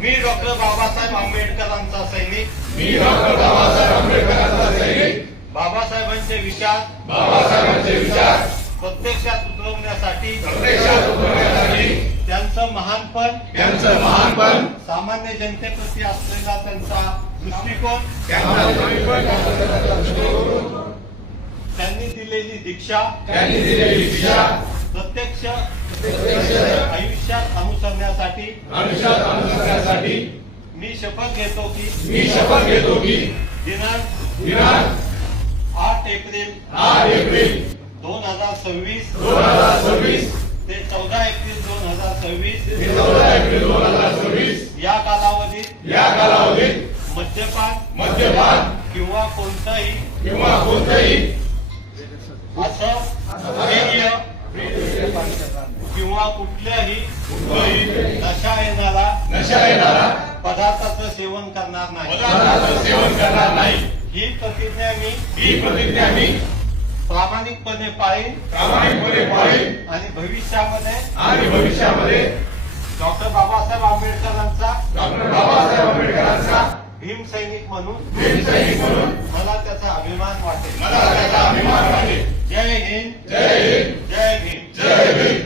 मी doctor Babasaheb आंबेडकरांचा सैनिक. मी doctor Babasaheb आंबेडकरांचा सैनिक. बाबासाहेबांचे विचार प्रत्यक्षात उतरवण्यासाठी त्यांचं महानपण सामान्य जनतेप्रती असलेला त्यांचा दृष्टिकोन त्यांनी दिलेली दीक्षा प्रत्यक्ष आयुष्यात अनुसरण्यासाठी मी शपथ घेतो की दिनांक 8 एप्रिल 2026 ते 14 एप्रिल 2026 या कालावधीत मद्यपान किंवा कोणताही असह्य किंवा कुठल्याही नशा येणारा पदार्थाचं सेवन करणार नाही. ही प्रतिज्ञा मी प्रामाणिकपणे पाळीन आणि भविष्यामध्ये डॉक्टर बाबासाहेब आंबेडकरांचा भीम सैनिक म्हणून मला त्याचा अभिमान वाटेल. जय हिंद. जय भीम.